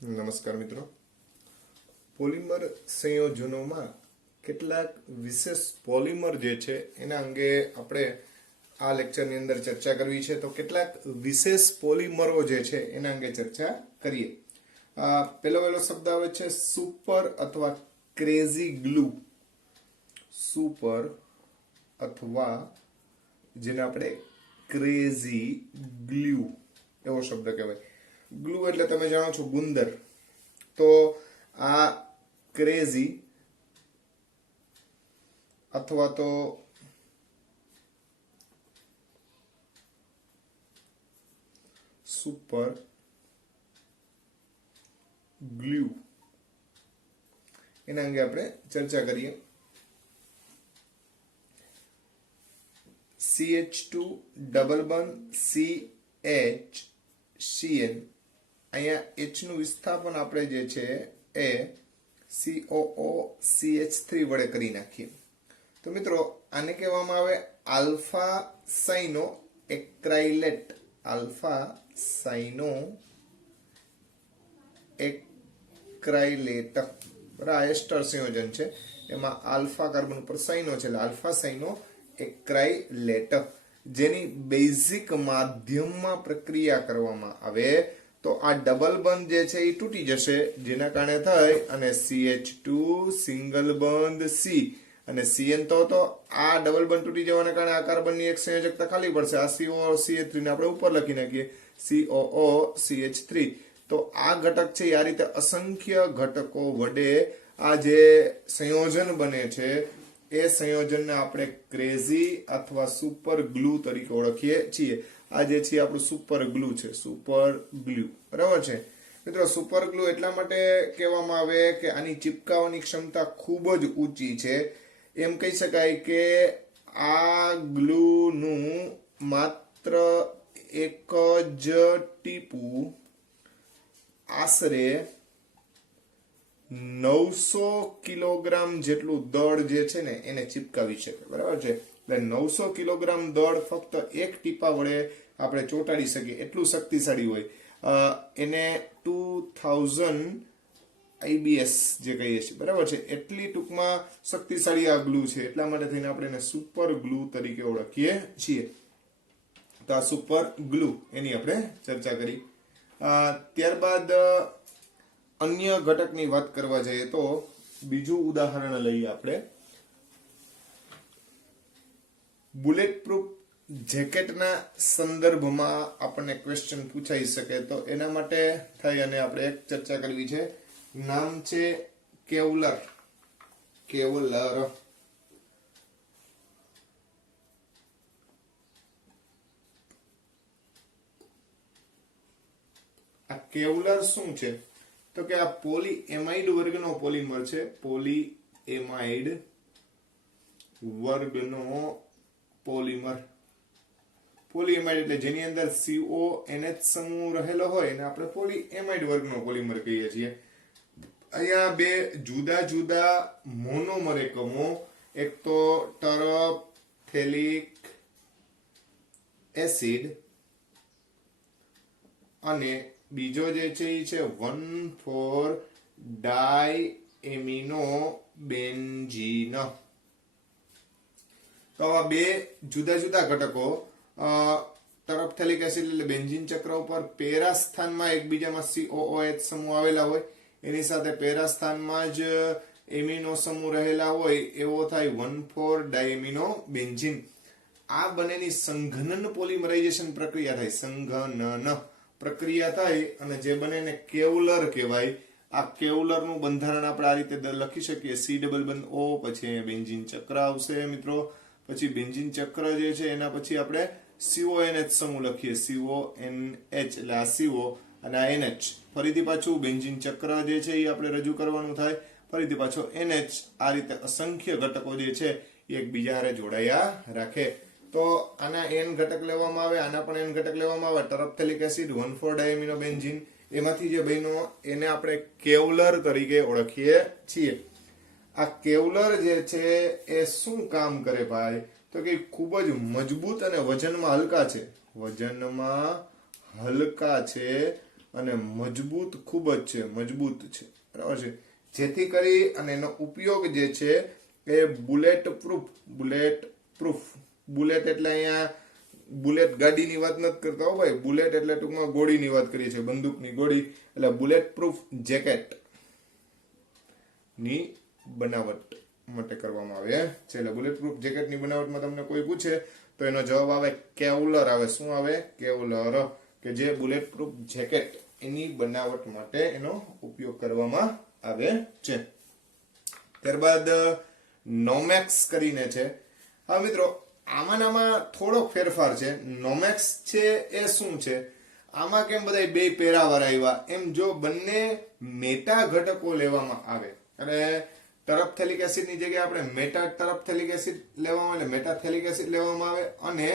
નમસ્કાર મિત્રો. પોલિમર સંયોજનોમાં કેટલાક વિશેષ પોલિમર જે છે એના અંગે આપણે આ લેક્ચરની અંદર ચર્ચા કરવી છે. તો કેટલાક વિશેષ પોલિમરો જે છે એના અંગે ચર્ચા કરીએ. પહેલો શબ્દ આવે છે સુપર અથવા ક્રેઝી ગ્લુ. સુપર અથવા જેને આપણે ક્રેઝી ગ્લુ એવો શબ્દ કહેવાય. ગ્લુ એટલે તમે જાણો છો ગુંદર. તો આ ક્રેઝી અથવા તો સુપર ગ્લુ એના અંગે આપણે ચર્ચા કરીએ. CH2 ડબલ બોન્ડ CH અહીંયા H નું વિસ્થાપન આપણે જે છે એ COOCH3 વડે કરી નાખીએ. તો મિત્રો આને કહેવામાં આવે આલ્ફા સાઇનો એક્રાઇલેટ. આલ્ફા સાઇનો એક્રાઇલેટ આ એસ્ટર સંયોજન છે. એમાં આલ્ફા કાર્બન ઉપર સાઇનો છે એટલે આલ્ફા સાઇનો એક્રાઇલેટ, જેની બેઝિક માધ્યમમાં પ્રક્રિયા કરવામાં આવે તો આ ડબલ બંધ જે છે એ તૂટી જશે, જેના કારણે થાય અને CH2 સિંગલ બંધ C અને CN તો આ ડબલ બંધ તૂટી જવાના કારણે આ કાર્બનની એક સંયોજકતા ખાલી પડશે. આ COCH3 ને આપણે ઉપર લખી નાખીએ COOCH3. તો આ ઘટક છે આ રીતે અસંખ્ય ઘટકો વડે આ જે સંયોજન બને છે એ સંયોજનને આપણે ક્રેઝી અથવા સુપર ગ્લુ તરીકે ઓળખીએ છીએ. આ જે છે આપણું સુપર ગ્લુ છે, સુપર ગ્લુ. બરાબર છે મિત્રો. સુપર ગ્લુ એટલા માટે કહેવામાં આવે કે આની ચિપકાવવાની ક્ષમતા ખૂબ જ ઊંચી છે. એમ કહી શકાય કે આ ગ્લુનું માત્ર એક જ ટીપું આશરે 900 કિલોગ્રામ જેટલું દળ જે છે ને એને ચિપકાવી શકે. બરાબર છે. એટલે 900 કિલોગ્રામ દળ ફક્ત એક ટીપા વડે આપણે ચોંટાડી શકીએ, એટલું શક્તિશાળી હોય. એને 2000 IBS જે કહીએ છીએ. બરાબર છે. એટલી ટૂંકમાં શક્તિશાળી આ ગ્લુ છે. એટલા માટે થઈને આપણે એને સુપર ગ્લુ તરીકે ઓળખીએ છીએ. તો આ સુપર ગ્લુ એની આપણે ચર્ચા કરી. ત્યારબાદ અન્ય ઘટકની વાત કરવા જઈએ તો બીજું ઉદાહરણ લઈએ આપણે. બુલેટ પ્રૂફ જેકેટના સંદર્ભમાં આપણને ક્વેશ્ચન પૂછાઈ શકે તો એના માટે થઈ અને આપણે એક ચર્ચા કરવી છે. નામ છે કેવલર. કેવલર આ કેવલર શું છે તો કે આ પોલીએમાઇડ વર્ગનો પોલિમર છે. પોલીએમાઇડ વર્ગનો પોલિમર. પોલીએમાઇડ એટલે જેની અંદર CONH સમૂહ રહેલો હોય એને આપણે પોલીએમાઇડ વર્ગનો પોલિમર કહીએ છીએ. અહીંયા બે જુદા જુદા મોનોમર એકમો, એક તો ટરફથેલિક એસિડ અને બીજો જે છે એ છે 1,4-ડાયએમિનો બેન્ઝીન. તો આ બે જુદા જુદા ઘટકો ટરફથેલિક એસિડ એટલે બેન્ઝીન ચક્ર ઉપર પેરા સ્થાનમાં એકબીજામાં COOH સમૂહ આવેલા હોય, એની સાથે પેરા સ્થાનમાં જ એમિનો સમૂહ રહેલા હોય એવો થાય 1,4-ડાયએમિનો બેન્ઝીન. આ બંનેની સંઘનન પોલિમરાઇઝેશન પ્રક્રિયા થાય. સંઘનન પ્રક્રિયા થાય અને જે બંનેને કેવલર કહેવાય. આ કેવલર નું બંધારણ આપણે આ રીતે લખી શકીએ. C ડબલ બંધ O, પછી બેન્ઝીન ચક્ર આવશે મિત્રો. પછી બેન્ઝીન ચક્ર જે છે એના પછી આપણે CONH સમૂહ લખીએ. CONH એટલે આ CO અને આ NH. ફરીથી પાછું બેન્ઝીન ચક્ર જે છે એ આપણે રજૂ કરવાનું થાય. ફરીથી પાછો NH. આ રીતે અસંખ્ય ઘટકો જે છે એ એકબીજા હારે જોડાયા રાખે. તો આના N ઘટક લેવામાં આવે, આના પણ N ઘટક લેવામાં આવે. ટરફથેલિક એસિડ 1,4-ડાયએમિનો બેન્ઝીન એમાંથી જે બન્યો એને આપણે કેવલર તરીકે ઓળખીએ છીએ. આ કેવલર જે છે એ શું કામ કરે ભાઈ તો કે ખૂબ જ મજબૂત અને વજનમાં હલકા છે. વજનમાં હલકા છે અને મજબૂત ખૂબ જ છે, મજબૂત છે, બરાબર છે. જેથી કરી અને એનો ઉપયોગ જે છે એ બુલેટ પ્રૂફ. બુલેટ એટલે અહીંયા બુલેટ ગાડીની વાત નથી કરતા હો ભાઈ, બુલેટ એટલે ટૂંકમાં ગોળીની વાત કરીએ છીએ, બંદૂકની ગોળી. એટલે બુલેટ પ્રૂફ જેકેટ ની બનાવટ માટે કરવામાં આવે છે. એટલે બુલેટ પ્રૂફ જેકેટની બનાવટમાં તમને કોઈ પૂછે તો એનો જવાબ આવે કેવલર આવે. શું આવે? કેવલર. કે જે બુલેટ પ્રૂફ જેકેટ એની બનાવટ માટે એનો ઉપયોગ કરવામાં આવે છે. ત્યારબાદ નોમેક્સ કરીને છે. હા મિત્રો, આમાં થોડોક ફેરફાર છે. નોમેક્સ છે એ શું છે? આમાં કેમ બધા બે પેરાવાર આવ્યા? એમ જો બંને મેટા ઘટકો લેવામાં આવે અને ટરફથેલિક એસિડની જગ્યાએ આપણે મેટા ટરફથેલિક એસિડ લેવામાં આવે, મેટાથેલિક એસિડ લેવામાં આવે અને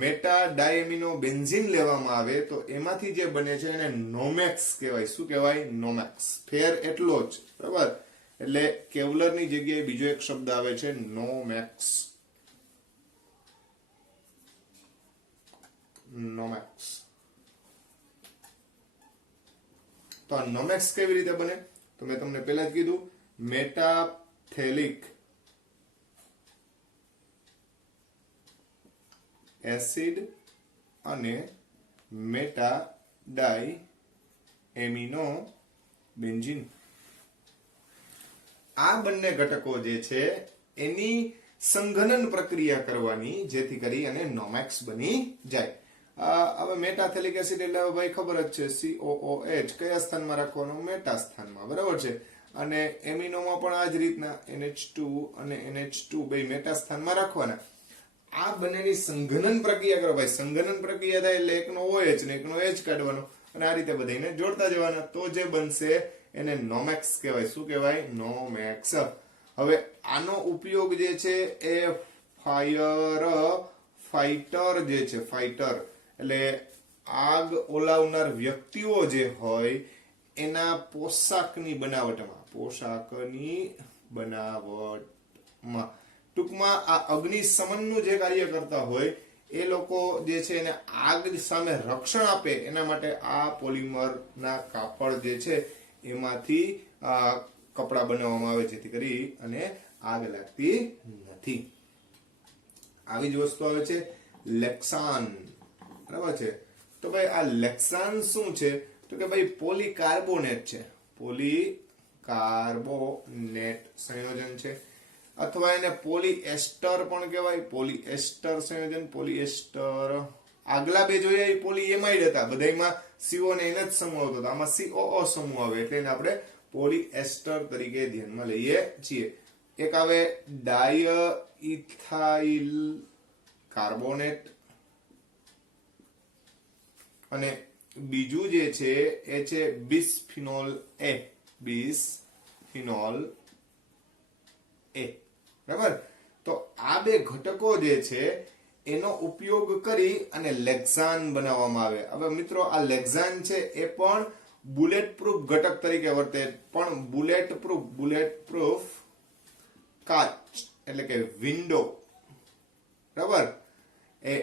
મેટા ડાયએમિનો બેન્ઝીન લેવામાં આવે તો એમાંથી જે બને છે એને નોમેક્સ કહેવાય. શું કહેવાય? નોમેક્સ. ફેર એટલો જ, બરાબર. એટલે કેવલરની જગ્યાએ બીજો એક શબ્દ આવે છે નોમેક્સ. નોમેક્સ. તો આ નોમેક્સ કેવી રીતે બને? તો મેં તમને પહેલા જ કીધું, મેટાથેલિક એસિડ અને મેટા ડાઈ એમિનો બેન્ઝીન. આ બંને ઘટકો જે છે એની સંઘનન પ્રક્રિયા કરવાની, જેથી કરી અને નોમેક્સ બની જાય. હવે મેટાથેલિક એસિડ એટલે ભાઈ ખબર જ છે, COOH કયા સ્થાનમાં રાખવાનું? મેટા સ્થાનમાં, બરાબર છે. અને એમિનોમાં પણ આ જ રીતના NH2 અને NH2 બે મેટા સ્થાનમાં રાખવાના. આ બંનેની સંઘનન પ્રક્રિયા કરો ભાઈ. સંઘનન પ્રક્રિયા થાય એટલે એકનો OH ને એકનો H કાઢવાનો અને આ રીતે બધાને જોડતા જવાના, તો જે બનશે એને નોમેક્સ કહેવાય. શું કહેવાય? નોમેક્સ. હવે આનો ઉપયોગ જે છે એ ફાઇટર જે છે, ફાઇટર એટલે આગ ઓલાવનાર વ્યક્તિઓ જે હોય એના પોશાકની બનાવટમાં ટૂંકમાં આ અગ્નિશમનનું જે કાર્ય કરતા હોય એ લોકો જે છે એને આગ સામે રક્ષણ આપે એના માટે આ પોલિમરના કાપડ જે છે એમાંથી કપડા બનાવવામાં આવે, જેથી કરી અને આગ લાગતી નથી. આવી જ વસ્તુ આવે છે લેક્સાન, બરાબર છે. તો ભાઈ આ લેક્સાન શું છે? તો કે ભાઈ પોલીકાર્બોનેટ છે. પોલીકાર્બોનેટ સંયોજન છે, અથવા એને પોલીએસ્ટર પણ કહેવાય. પોલીએસ્ટર સંયોજન, પોલીએસ્ટર. આગલા બે જોઈએ એ પોલીએમાઇડ હતા, બધામાં CO ને એને જ સમૂહ આવતો હતો, આમાં COO સમૂહ આવે એટલે એને આપણે પોલીએસ્ટર તરીકે ધ્યાનમાં લઈએ છીએ. એક આવે ડાયઇથાઇલ કાર્બોનેટ અને બીજું જે છે એ છે બિસ્ફિનોલ A. બિસ્ફિનોલ A, બરાબર. તો આ બે ઘટકો જે છે એનો ઉપયોગ કરી અને લેક્સાન બનાવવામાં આવે. હવે મિત્રો આ લેક્સાન છે એ પણ બુલેટ પ્રૂફ ઘટક તરીકે વર્તે, પણ બુલેટ પ્રૂફ કાચ એટલે કે વિન્ડો, બરાબર. એ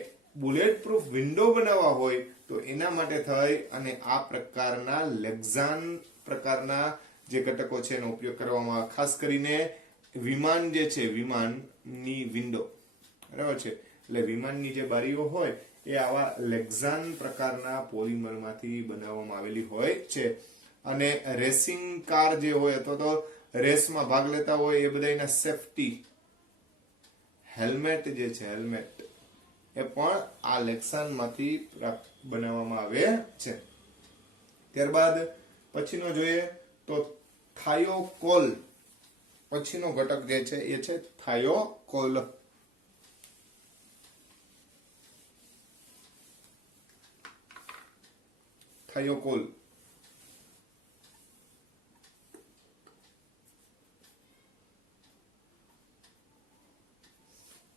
બુલેટ પ્રૂફ વિન્ડો બનાવવા હોય તો એના માટે થઈ અને આ પ્રકારના લેક્સાન પ્રકારના જે ઘટકો છે એનો ઉપયોગ કરવામાં આવે. ખાસ કરીને વિમાન જે છે, વિમાનની વિન્ડો, બરાબર છે. એટલે વિમાનની જે બારીઓ હોય એ આવા લેક્સાન પ્રકારના પોલિમરમાંથી બનાવવામાં આવેલી હોય છે. અને રેસિંગ કાર જે હોય અથવા તો રેસમાં ભાગ લેતા હોય એ બધાના સેફટી હેલ્મેટ જે છે, હેલ્મેટ એ પણ આ લેક્સાનમાંથી બનાવવામાં આવે છે. ત્યારબાદ પછીનો જોઈએ તો થાયોકોલ. પછીનો ઘટક જે છે એ છે થાયોકોલ. થાયોકોલ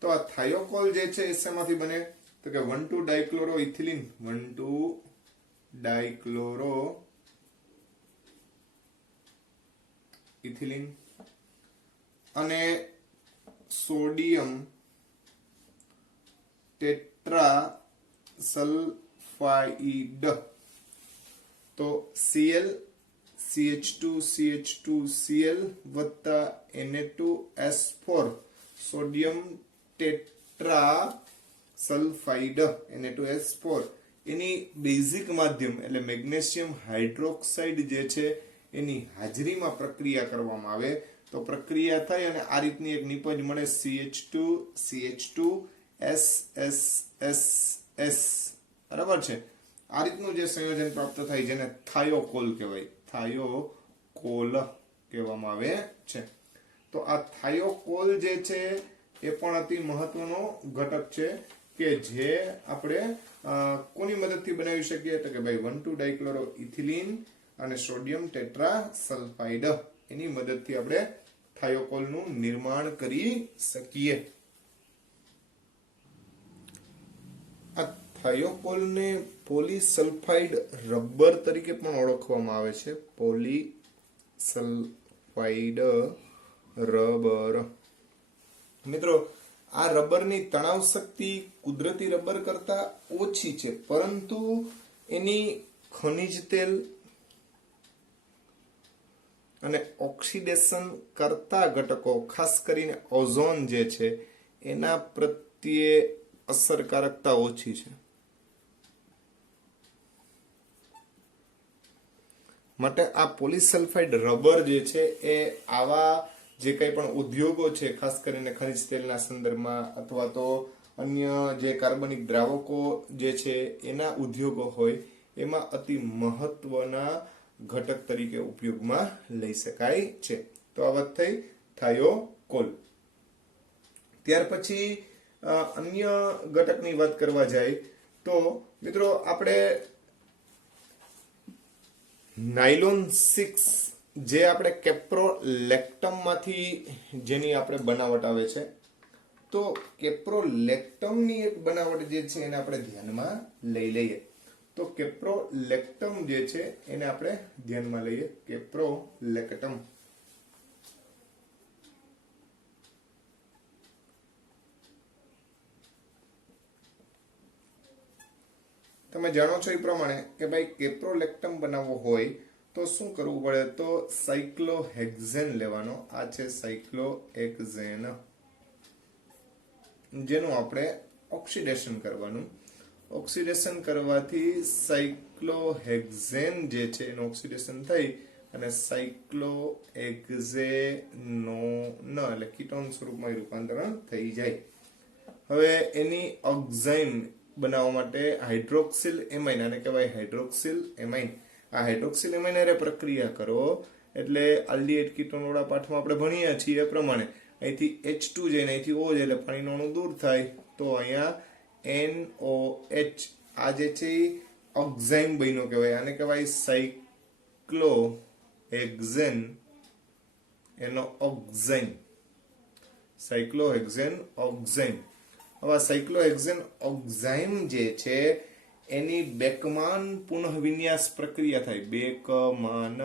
તો આ થાયોકોલ જે છે એ શેમાંથી બને? તો કે 1,2-ડાયક્લોરો ઇથિલિન, 1,2-ડાયક્લોરો ઇથિલિન અને સોડિયમ ટેટ્રાસલ્ફાઇડ તો Cl CH2CH2Cl વત્તા Na2S4 sodium tetra sulphide Na2S4 એની બેઝિક માધ્યમ એટલે મેગ્નેશિયમ હાઇડ્રોક્સાઇડ જે છે એની હાજરીમાં પ્રક્રિયા કરવામાં આવે તો પ્રક્રિયા થાય અને આ રીતની એક નિપજ મળે CH2 CH2 SSSS બરાબર છે આ રીતનું જે સંયોજન પ્રાપ્ત થાય જેને થાયોકોલ કહેવાય થાયોકોલ કહેવામાં આવે છે તો આ થાયોકોલ જે છે એ પણ અતિ મહત્વનો ઘટક છે કે જે આપણે કોની મદદથી બનાવી શકીએ તો કે ભાઈ 1,2 ડાઇક્લોરો ઇથિલિન અને સોડિયમ ટેટ્રા સલ્ફાઇડ એની મદદથી આપણે થાયોકોલનું નિર્માણ કરી શકીએ આ થાયોકોલને પોલીસલ્ફાઇડ રબર તરીકે પણ ઓળખવામાં આવે છે પોલીસલ્ફાઇડ રબર મિત્રો આ રબરની તણાવ શક્તિ કુદરતી રબર કરતા ઓછી છે પરંતુ એની ખનિજ તેલ અને ઓક્સિડેશન કરતા ઘટકો ખાસ કરીને ઓઝોન જે છે એના પ્રત્યે અસરકારકતા ઓછી છે માટે આ પોલીસલ્ફાઇડ રબર જે છે એ આવા જે કંઈ પણ ઉદ્યોગો છે ખાસ કરીને ખનિજ તેલના સંદર્ભમાં અથવા તો અન્ય જે કાર્બનિક દ્રાવકો જે છે એના ઉદ્યોગો હોય એમાં અતિ મહત્વના ઘટક તરીકે ઉપયોગમાં લઈ શકાય છે તો આ વાત થઈ થાયોકોલ ત્યાર પછી અન્ય ઘટકની વાત કરવા જાય તો મિત્રો આપણે નાયલોન 6 જે આપણે કેપ્રોલેક્ટમ માંથી જેની આપણે બનાવટ આવે છે તો કેપ્રોલેક્ટમની એક બનાવટ જે છે એને આપણે ધ્યાનમાં લઈ લઈએ તો કેપ્રોલેક્ટમ જે છે એને આપણે ધ્યાનમાં લઈએ કેપ્રોલેક્ટમ તમે જાણો છો એ પ્રમાણે કે ભાઈ કેપ્રોલેક્ટમ બનાવવો હોય તો શું કરવું પડે તો સાયક્લોહેક્ઝેન લેવાનો આ છે સાયક્લોહેક્ઝેન જેનું આપણે ઓક્સિડેશન કરવાનું ઓક્સિડેશન કરવાથી સાયક્લોહેક્ઝેન જે છે એનું ઓક્સિડેશન થઈ અને સાયક્લોહેક્ઝેનોન એટલે કીટોન સ્વરૂપમાં રૂપાંતરણ થઈ જાય હવે એની ઓક્ઝાઇમ બનાવવા માટે હાઇડ્રોક્સિલ એમાઇન આને કહેવાય હાઇડ્રોક્સિલ એમાઇન આ હાઇડ્રોક્સિલ એમાઇન હારે પ્રક્રિયા કરો એટલે આલ્ડીહાઇડ કીટોન વાળા પાઠમાં આપણે ભણ્યા છીએ એ પ્રમાણે અહીંથી H2 જઈને અહીંથી O જાય એટલે પાણીનું અણુ દૂર થાય તો અહીંયા NOH આ જે છે એ ઓક્ઝાઇમ બન્યો કહેવાય આને કહેવાય સાયક્લોહેક્ઝેન એનો ઓક્ઝાઇમ સાયક્લોહેક્ઝેન ઓક્ઝાઇમ હવે સાયક્લોહેક્ઝેન ઓક્ઝાઇમ જે છે એની બેકમાન પુનઃવિન્યાસ પ્રક્રિયા થાય બેકમાન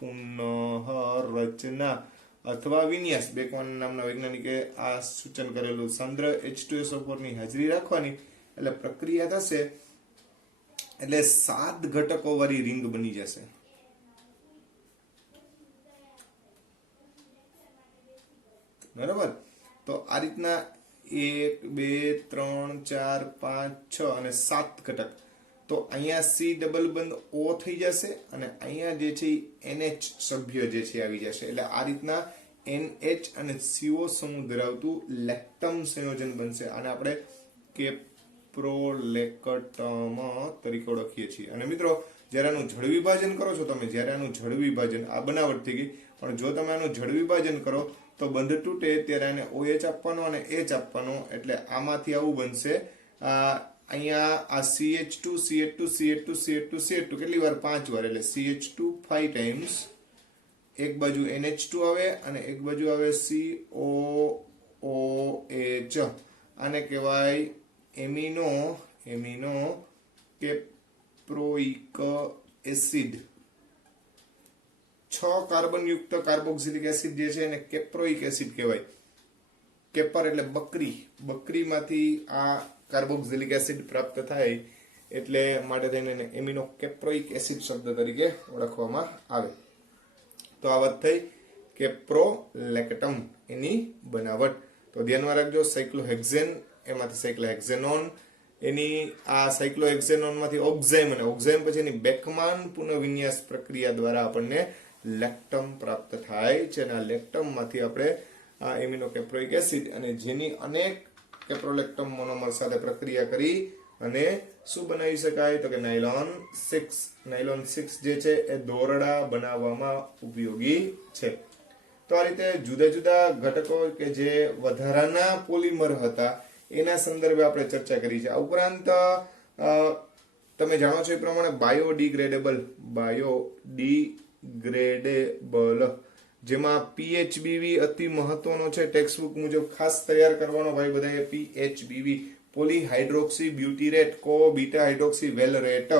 પુનઃરચના અથવા વિન્યાસ બેકમાન નામના વૈજ્ઞાનિકે આ સૂચન કરેલું સાંદ્ર H2SO4 ની હાજરી રાખવાની એટલે પ્રક્રિયા થશે એટલે 7 ઘટકો વાળી રિંગ બની જશે બરાબર તો આ રીતના 1 2 3 4 5 6 અને 7 ઘટક તો અહીંયા C ડબલ બંધ O થઈ જશે અને અહીંયા જે છે NH સભ્ય જે છે આવી જશે એટલે આ રીતના NH અને CO સમૂહ ધરાવતું લેક્ટમ સંયોજન બનશે આને આપણે કેપ્રોલેક્ટમ તરીકે ઓળખીએ છીએ અને મિત્રો જ્યારે આનું જળ વિભાજન કરો છો તમે જ્યારે આનું જળ વિભાજન આ બનાવટ થઈ ગઈ પણ જો તમે આનું જળ વિભાજન કરો તો બંધ તૂટે ત્યારે એને OH આપવાનો અને H આપવાનો એટલે આમાંથી આવું બનશે અહીંયા આ CH2 CH2 CH2 CH2 CH2 કેટલી વાર 5 વાર એટલે CH2 5 ટાઈમ્સ એક બાજુ NH2 આવે અને એક બાજુ આવે COOH આને કહેવાય એમિનો કેપ્રોઇક એસિડ 6 કાર્બન યુક્ત કાર્બોક્સિલિક એસિડ જે છે એને કેપ્રોઇક એસિડ કહેવાય કેપર એટલે બકરીમાંથી આ કાર્બોક્સિલિક એસિડ પ્રાપ્ત થાય એટલે માટે થઈને એને એમિનો કેપ્રોઇક એસિડ શબ્દ તરીકે ઓળખવામાં આવે. તો આ વાત થઈ કેપ્રોલેક્ટમ એની બનાવટ. તો ધ્યાનમાં રાખજો, સાયક્લોહેક્ઝેન એમાંથી સાયક્લોહેક્ઝેનોન, એની આ સાયક્લોહેક્ઝેનોન માંથી ઓક્ઝાઇમ, અને ઓક્ઝાઇમ પછી એની બેકમાન પુનઃવિન્યાસ પ્રક્રિયા દ્વારા આપણને લેક્ટમ પ્રાપ્ત થાય છે. અને આ લેક્ટમ માંથી આપણે આ એમિનો કેપ્રોઇક એસિડ, અને જેની અનેક કેપ્રોલેક્ટમ મોનોમર સાથે પ્રક્રિયા કરી અને શું બનાવી શકાય, તો કે નાયલોન 6. નાયલોન 6 જે છે એ દોરડા બનાવવામાં ઉપયોગી છે. તો આ રીતે જુદા જુદા ઘટકો કે જે વધારાના પોલિમર હતા એના સંદર્ભે આપણે ચર્ચા કરી છે. આ ઉપરાંત તમે જાણો છો એ પ્રમાણે બાયોડિગ્રેડેબલ જેમાં પીએચબીવી અતિ મહત્વનો છે. ટેક્સ્ટબુક મુજબ ખાસ તૈયાર કરવાનો ભાઈ બધાએ પીએચબીવી, પોલીહાઇડ્રોક્સી બ્યુટીરેટ કો બીટા હાઇડ્રોક્સી વેલરેટ,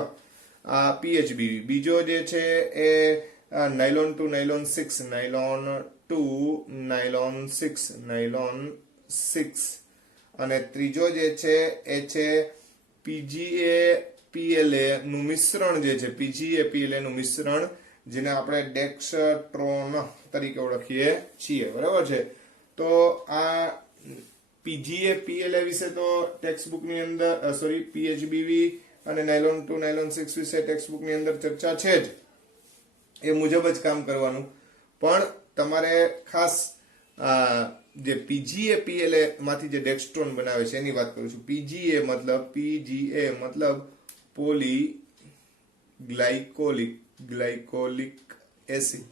આ પીએચબીવી. બીજો જે છે એ nylon 2 nylon 6, nylon 2 nylon 6, nylon 6. અને ત્રીજો જે છે એ છે પીજીએ પીએલએ નું મિશ્રણ જે છે, પીજીએ પીએલએ નું મિશ્રણ, જેને આપણે ડેક્સ્ટ્રોન તરીકે ઓળખીએ છીએ. બરાબર છે. તો આ પીજીએ પીએલએ વિશે તો ટેક્સ્ટબુક ની અંદર પીએચબીવી અને નાયલોન 2 નાયલોન 6 વિશે ટેક્સ્ટબુક ની અંદર ચર્ચા છે જ, એ મુજબ જ કામ કરવાનું. પણ તમારે ખાસ જે પીજીએ પીએલએ માંથી જે ડેક્સ્ટ્રોન બનાવે છે એની વાત કરું છું. પીજીએ મતલબ પોલી ગ્લાયકોલિક એસિડ,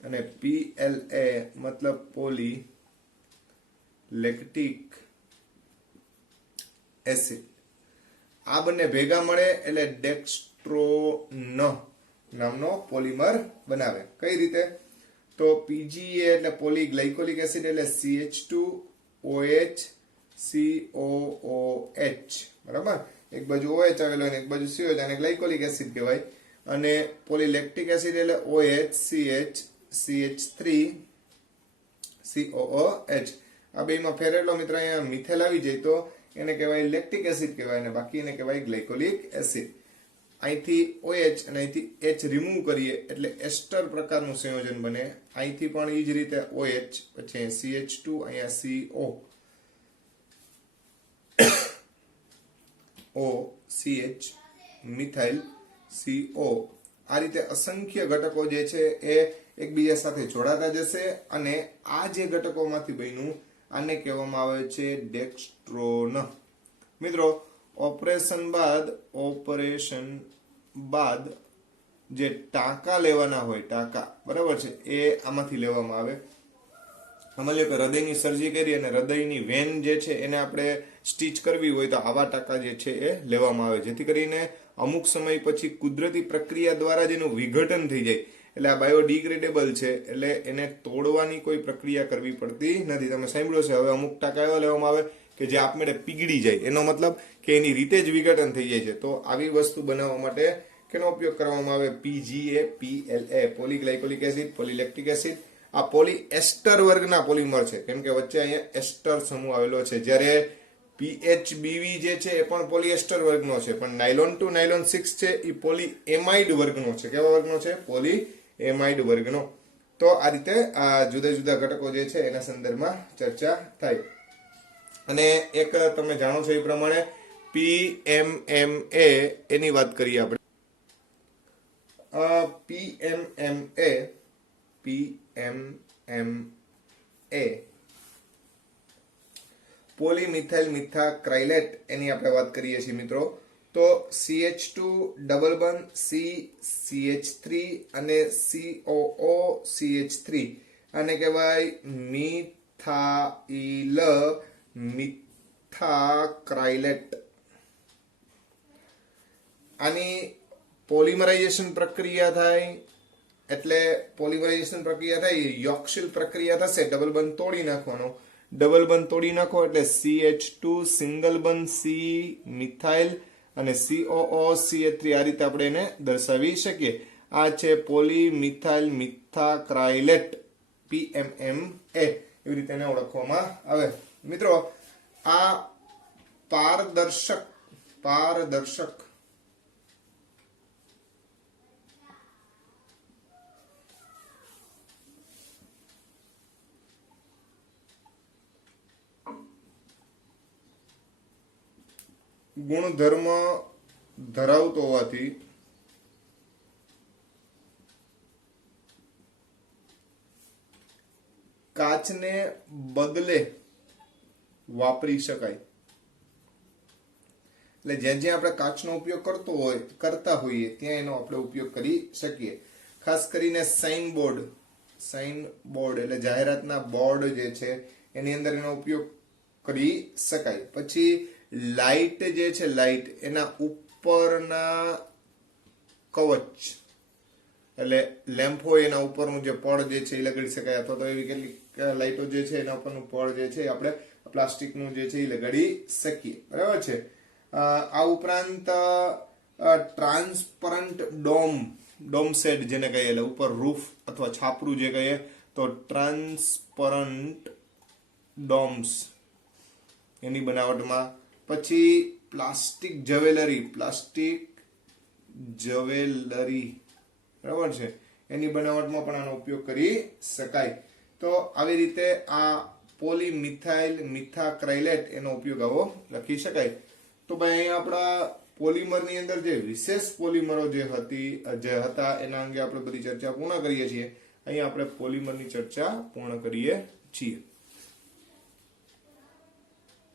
અને પીએલએ મતલબ પોલી લેક્ટિક એસિડ. આ બંને ભેગા મળે એટલે ડેક્સ્ટ્રોન નામનો પોલિમર બનાવે. કઈ રીતે? તો પીજીએ એટલે પોલીગ્લાયકોલિક એસિડ એટલે CH2OH COOH. બરાબર, એક બાજુ OH આવેલો અને એક બાજુ COH, અને ગ્લાયકોલિક એસિડ કહેવાય. અને પોલીલેક્ટિક એસિડ એટલે OH CH CH3 COOH. આ બેમાં ફેરેલો મિત્ર અહીંયા મિથેલ આવી જાય તો એને કહેવાય લેક્ટિક એસિડ કહેવાય, અને બાકી એને કહેવાય ગ્લાયકોલિક એસિડ. અહીંથી OH અને અહીંથી H રિમૂવ કરીએ એટલે એસ્ટર પ્રકારનું સંયોજન બને. અહીંથી પણ એ જ રીતે OH, પછી CH2, અહીંયા CH મિથાઇલ CO. આ રીતે અસંખ્ય ઘટકો જે છે એ એકબીજા સાથે જોડાતા જશે, અને આ જે ઘટકોમાંથી બન્યું આને કહેવામાં આવે છે ડેક્સ્ટ્રોન. મિત્રો, ઓપરેશન બાદ જે ટાંકા લેવાના હોય, ટાંકા, બરાબર છે, એ આમાંથી લેવામાં આવે. સમજ લો કે હૃદયની સર્જરી કરી અને હૃદયની વેન જે છે એને આપણે સ્ટીચ કરવી હોય તો આવા ટાંકા જે છે એ લેવામાં આવે, જેથી કરીને અમુક સમય પછી કુદરતી પ્રક્રિયા દ્વારા જ એનું વિઘટન થઈ જાય. એટલે આ બાયોડિગ્રેડેબલ છે, એટલે એને તોડવાની કોઈ પ્રક્રિયા કરવી પડતી નથી. તમે સાંભળ્યું છે, હવે અમુક ટાંકા એવા લેવામાં આવે કે જે આપમેળે પીગળી જાય, એનો મતલબ કે એની રીતે જ વિઘટન થઈ જાય છે. તો આવી વસ્તુ બનાવવા માટે કેનો ઉપયોગ કરવામાં આવે? PGA PLA, polyglycolic acid, polylactic acid. આ પોલીએસ્ટર વર્ગના પોલિમર છે, કેમ કે વચ્ચે અહીંયા એસ્ટર સમૂહ આવેલો છે. જ્યારે પીએચબીવી જે છે એ પણ પોલીએસ્ટર વર્ગનો છે, પણ નાયલોન 2 નાયલોન 6 છે એ પોલીએમાઇડ વર્ગનો છે. કેવા વર્ગનો છે? પોલીએમાઇડ વર્ગનો. તો આ રીતે આ જુદા જુદા ઘટકો જે છે એના સંદર્ભમાં ચર્ચા થાય. અને એક તમે જાણો છો એ પ્રમાણે PMMA એની વાત કરીએ આપણે. PMMA પોલીમિથાઇલ મિથાક્રાઇલેટ એની આપણે વાત કરીએ છીએ મિત્રો. તો CH2 ડબલ બંધ CH3 અને COOCH3, આને કહેવાય મિથાઇલ મિથાક્રાઇલેટ. આની પોલિમરાઇઝેશન પ્રક્રિયા થાય, એટલે પોલિમરાઇઝેશન પ્રક્રિયા થાય, યોક્સિલ પ્રક્રિયા થશે, ડબલ બંધ તોડી નાખવાનો. ડબલ બંધ તોડી નાખો એટલે CH2 સિંગલ બંધ C મિથાઇલ અને COOCH3. આ રીતે આપણે એને દર્શાવી શકીએ. આ છે પોલીમિથાઇલ મિથાક્રાઇલેટ, PMMA, એવી રીતે એને ઓળખવામાં આવે. મિત્રો, આ પારદર્શક પારદર્શક. ગુણધર્મ ધરાવતો હોવાથી કાચને બદલે વાપરી શકાય. એટલે જ્યાં જ્યાં આપણે કાચનો ઉપયોગ કરતા હોઈએ ત્યાં એનો આપણે ઉપયોગ કરી શકીએ. ખાસ કરીને સાઇન બોર્ડ એટલે જાહેરાતના બોર્ડ જે છે એની અંદર એનો ઉપયોગ કરી શકાય. પછી લાઇટ જે છે, લાઇટ એના ઉપરના કવચ એટલે લેમ્પ હોય એના ઉપરનું જે પડ જે છે એ લગાડી શકાય, અથવા તો એવી કેટલીક લાઇટો જે છે એના ઉપરનું પડ જે છે આપણે પ્લાસ્ટિકનું જે છે એ લગાડી શકીએ. બરાબર છે. આ ઉપરાંત ટ્રાન્સપરન્ટ ડોમ સેટ જેને કહીએ, એટલે ઉપર રૂફ અથવા છાપરું જે કહીએ તો ટ્રાન્સપરન્ટ ડોમ્સ એની બનાવટમાં. પછી પ્લાસ્ટિક જ્વેલરી બરાબર છે, એની બનાવટમાં પણ આનો ઉપયોગ કરી શકાય. તો આવી રીતે આ પોલીમિથાઇલ મિથાક્રાઇલેટ એનો ઉપયોગ આવો લખી શકાય. તો ભાઈ અહીંયા આપણા પોલિમરની અંદર જે વિશેષ પોલિમરો જે હતા એના અંગે આપણે બધી ચર્ચા પૂર્ણ કરીએ છીએ. અહીંયા આપણે પોલિમરની ચર્ચા પૂર્ણ કરીએ છીએ.